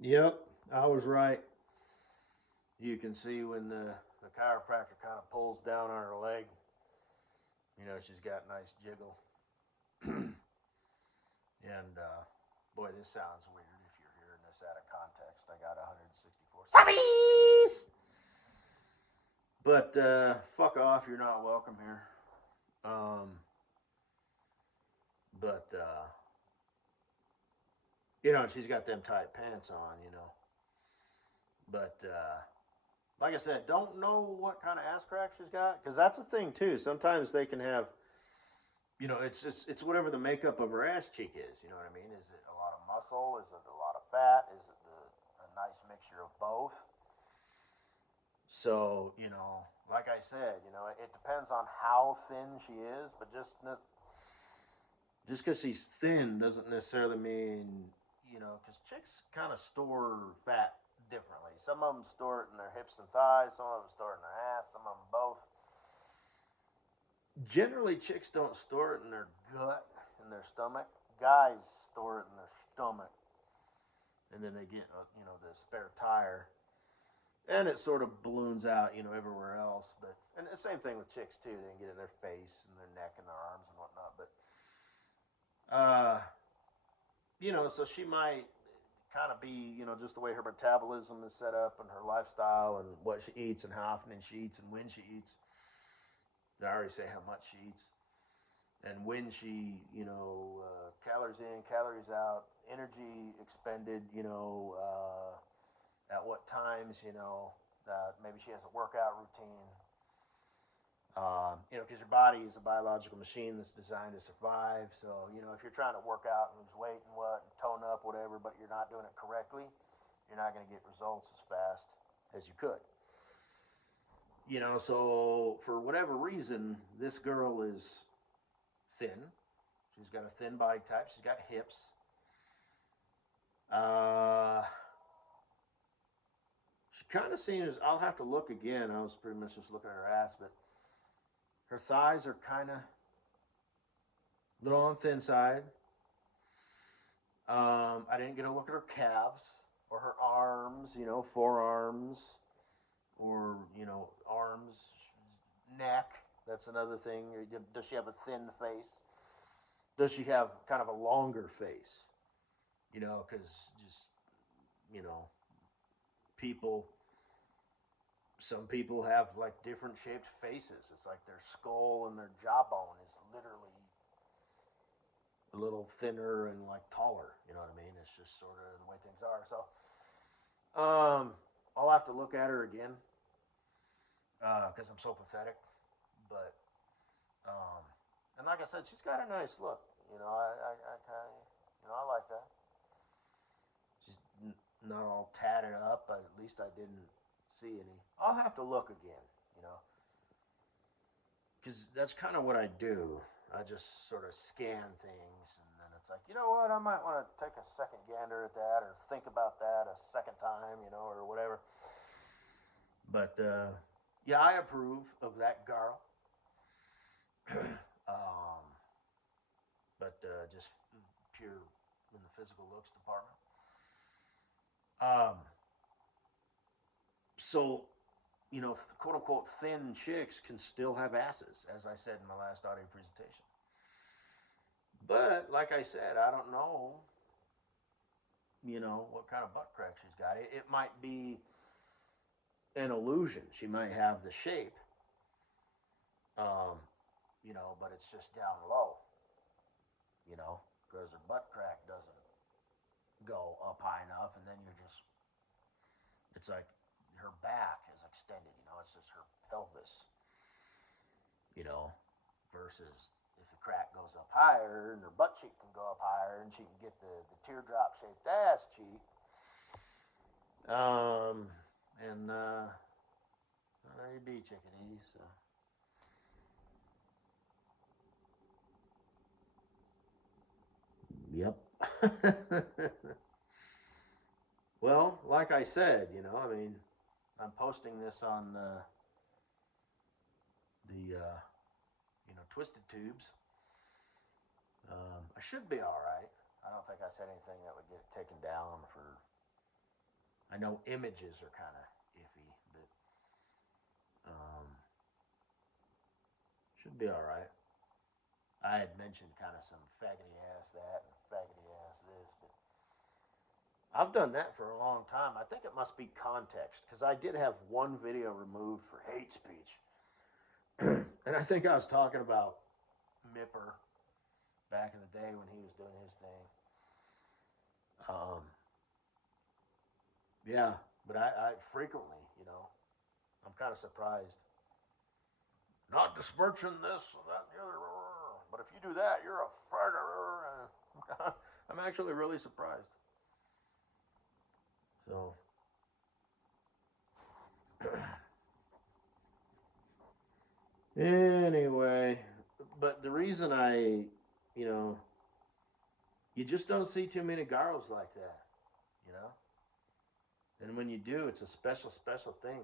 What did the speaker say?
Yep, I was right. You can see when the chiropractor kind of pulls down on her leg, she's got nice jiggle. And boy, this sounds weird if you're hearing this out of context. I got 164 subbies! But fuck off, you're not welcome here. Um, but she's got them tight pants on. But like I said, don't know what kind of ass crack she's got because that's a thing too. Sometimes they can have, it's whatever the makeup of her ass cheek is. You know what I mean? Is it a lot of muscle? Is it a lot of fat? Is it a nice mixture of both? So like I said, it depends on how thin she is, but just because she's thin doesn't necessarily mean because chicks kind of store fat differently. Some of them store it in their hips and thighs. Some of them store it in their ass. Some of them both. Generally, chicks don't store it in their gut, in their stomach. Guys store it in their stomach, and then they get the spare tire, and it sort of balloons out everywhere else. But and the same thing with chicks too. They can get it in their face and their neck and their arms and whatnot. But so she might kind of be just the way her metabolism is set up and her lifestyle and what she eats and how often she eats and when she eats. Did I already say how much she eats? And when she, calories in, calories out, energy expended, at what times, maybe she has a workout routine. Because your body is a biological machine that's designed to survive. So, if you're trying to work out and lose weight and and tone up, whatever, but you're not doing it correctly, you're not going to get results as fast as you could. So for whatever reason, this girl is thin. She's got a thin body type. She's got hips. Uh, she kind of seems. I'll have to look again. I was pretty much just looking at her ass, but her thighs are kind of a little on the thin side. I didn't get a look at her calves or her arms. Forearms or arms, neck. That's another thing. Does she have a thin face? Does she have kind of a longer face? Because just you know, people. Some people have like different shaped faces. It's like their skull and their jawbone is literally a little thinner and like taller. You know what I mean? It's just sort of the way things are. So, I'll have to look at her again because I'm so pathetic. But and like I said, she's got a nice look. I kind of, I like that. She's not all tatted up, but at least I didn't see any. I'll have to look again, you know, because that's kind of what I do. I just sort of scan things, and then it's like, you know what, I might want to take a second gander at that, or think about that a second time, or whatever. But yeah, I approve of that girl. um, but just pure in the physical looks department. Um, so quote unquote thin chicks can still have asses, as I said in my last audio presentation. But like I said, I don't know, what kind of butt crack she's got. It might be an illusion. She might have the shape, um, but it's just down low, because her butt crack doesn't go up high enough, and then it's like her back is extended, it's just her pelvis, you know, versus if the crack goes up higher and her butt cheek can go up higher and she can get the teardrop shaped ass cheek. Um, and there you be, chickadee. So, yep. Well, like I said, I mean, I'm posting this on the Twisted Tubes. I should be all right. I don't think I said anything that would get taken down for I know images are kind of iffy, but should be all right. I had mentioned kind of some faggoty ass that and faggoty ass this, but I've done that for a long time. I think it must be context because I did have one video removed for hate speech, and I think I was talking about Mipper back in the day when he was doing his thing. Yeah, but I frequently, I'm kind of surprised. Not besmirching this, that, and the other, but if you do that, you're a faggot. I'm actually really surprised. So, anyway, but the reason you know, you just don't see too many girls like that, you know? And when you do, it's a special, special thing.